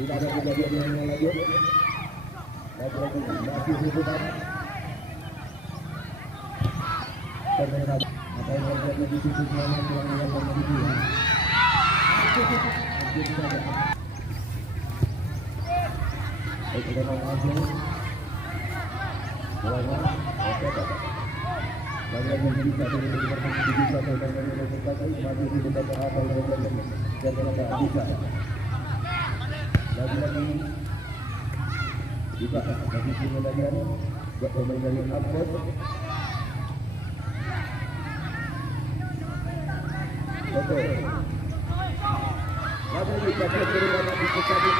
Tidak ada kejadian yang lagi. Masih hiburan. Ternyata apa yang terjadi di situ semua pelanggaran pendidikan. Kita langsung. Lagi bisa lagi juga masih kemudian buat pemain dari upload. Oke. Lagi kita bergerak di sekali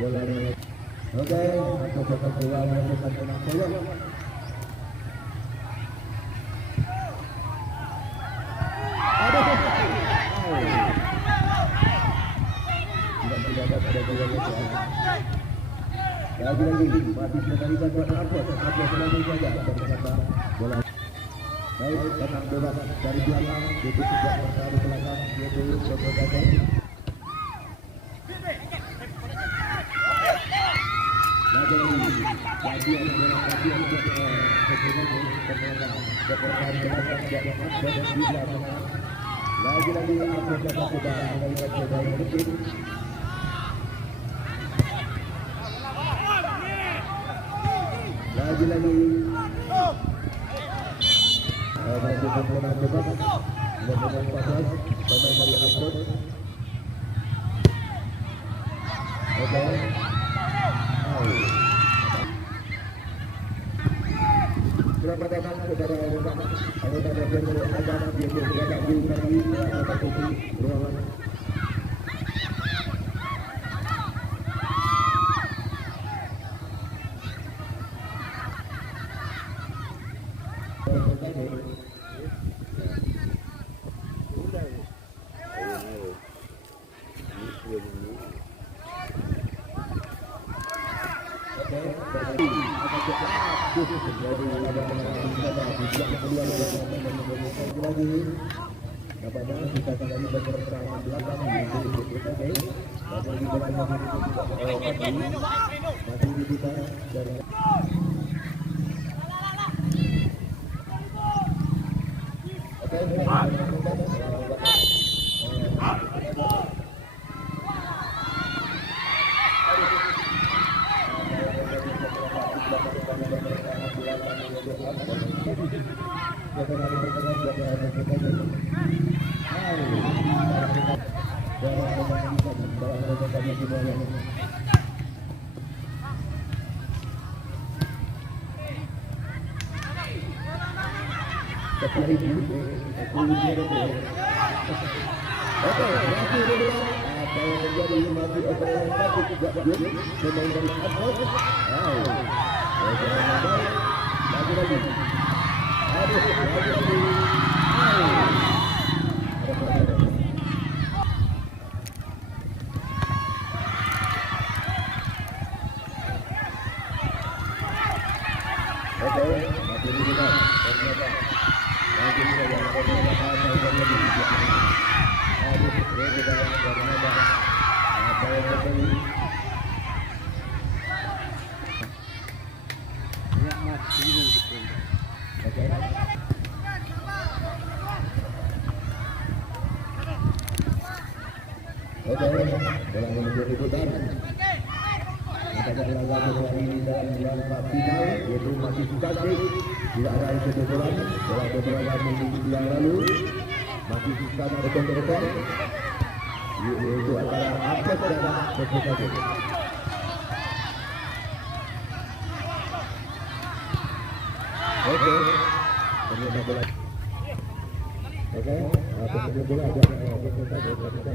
bola. Oke, aku cepat keluar melakukan penampilan. Lagi masih mengalihkan buat Arfon selalu saja ternyata bola baik tenang bebas dari belakang itu sejak berkali belakang yaitu Soto Gagal lagi bagian bola bagian untuk kemudian ternyata berkali belakang dari Arfon di belakang lagi Arfon dapat sudah mengalihkan bola yang lagi berapa datang saudara anggota DPR agama dia berada di ruangan adalah laga hari ini dalam laga final, yaitu masih cantik. Tidak ada yang kebobolan dalam beberapa menit yang lalu. Masih sangat berkompeten, yaitu antara Apes dan PSKB. Oke, ternyata bola. Oke, bola ada PSKB.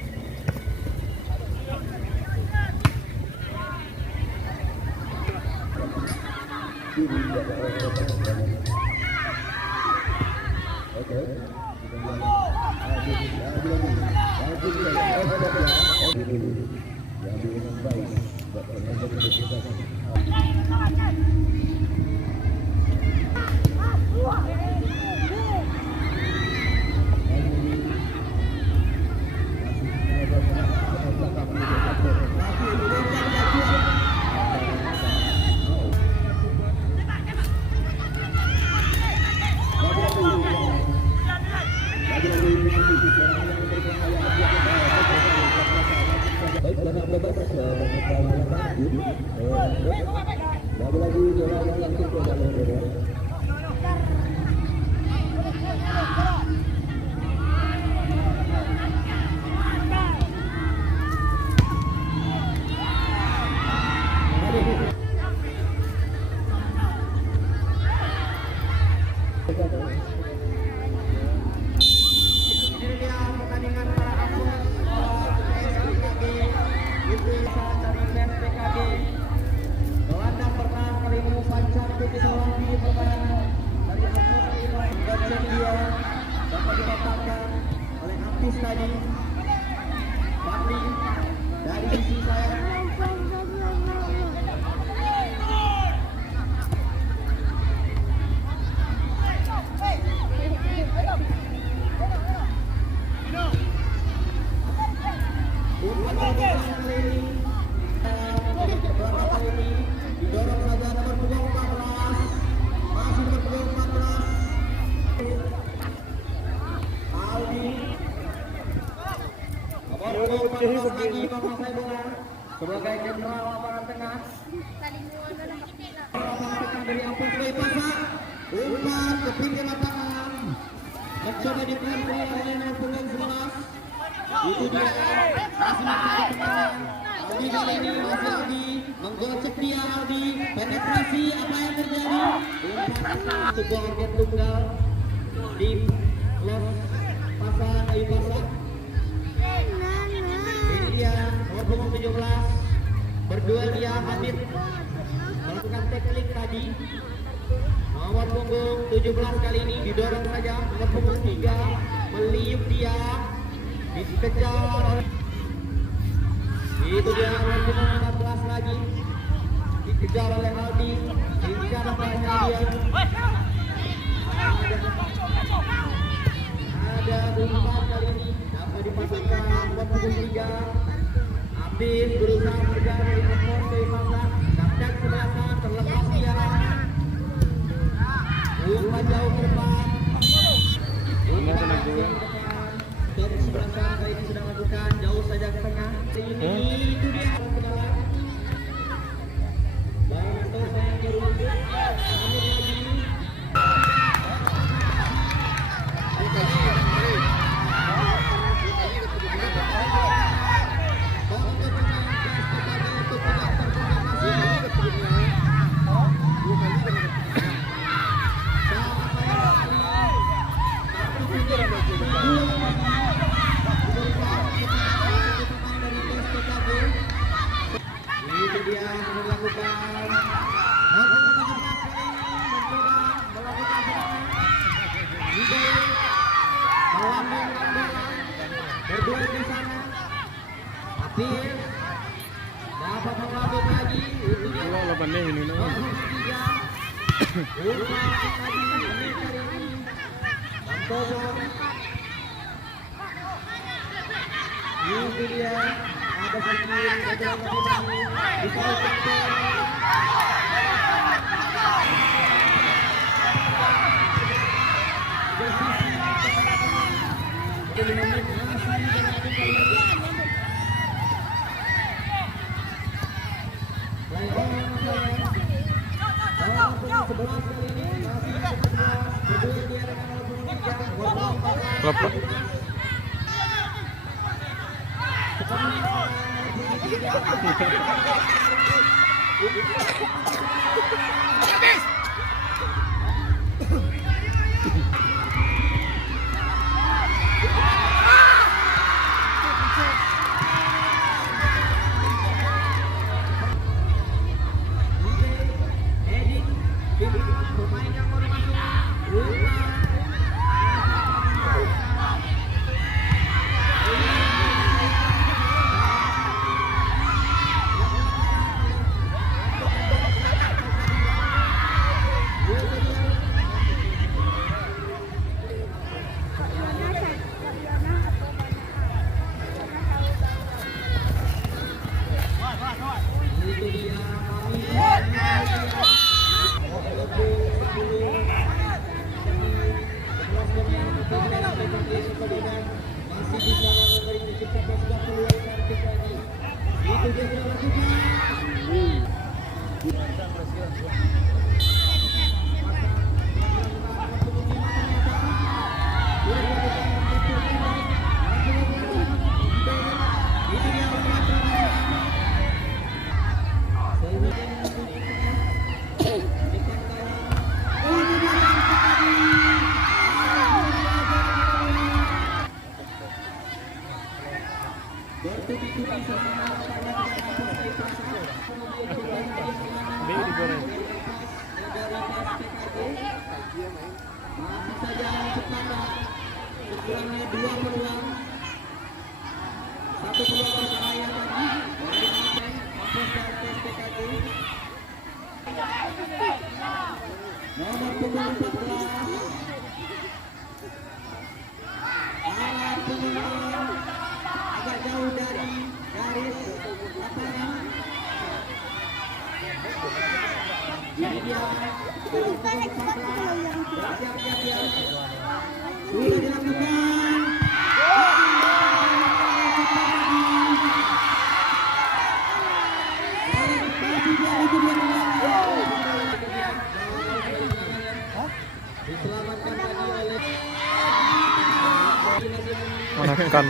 Sebagai jenderal lapangan tengah dari Apes pasak umpan ke pinggir lapangan, mencoba dipenuhi oleh pemain 11. Itu dia masih mencari kemenangan. Aldi kali ini masih Aldi menggocek dia. Aldi penetrasi, apa yang terjadi? Umpan sebuah organ tunggal di los pasang Ayu Pasak. Ini dia nomor punggung 17 berdua dia Hamid melakukan teknik tadi. Nomor punggung 17 kali ini didorong saja. Nomor punggung 3 meliuk dia, dikejar oleh itu dia. Nomor punggung 14 lagi dikejar oleh Aldi. Dikejar olehnya dia. Ada umpan kali ini dapat dipasangkan nomor punggung 3. Habis berusaha mengejar dari Apes ke Pasak. Kapten sebelah sana terlepas dia. Umpan jauh ke depan. Umpan ke depan. Dari sebelah sana kali ini sudah melakukan jauh saja ke tengah. Ini itu dia ke dalam. Baik, atau saya berunjuk. Ambil lagi. Berdua di sana, Apes dapat mengelabut lagi. Itu dia. Ini dia ada sedikit di Lepas. Pemain yang baru masuk. Masih bisa memberi kecepatan sudah keluar cantik lagi. Itu dia sudah lakukan. Masih saja kecepatan kekurangannya 2 peluang, 1 peluang berbahaya tadi dari Aceh Mapos dan PSPKG. Nomor punggung 14 arah penonton agak jauh dari garis lapangan. Ini dia siap-siap dia sudah dilakukan. Diselamatkan tadi oleh Menekan.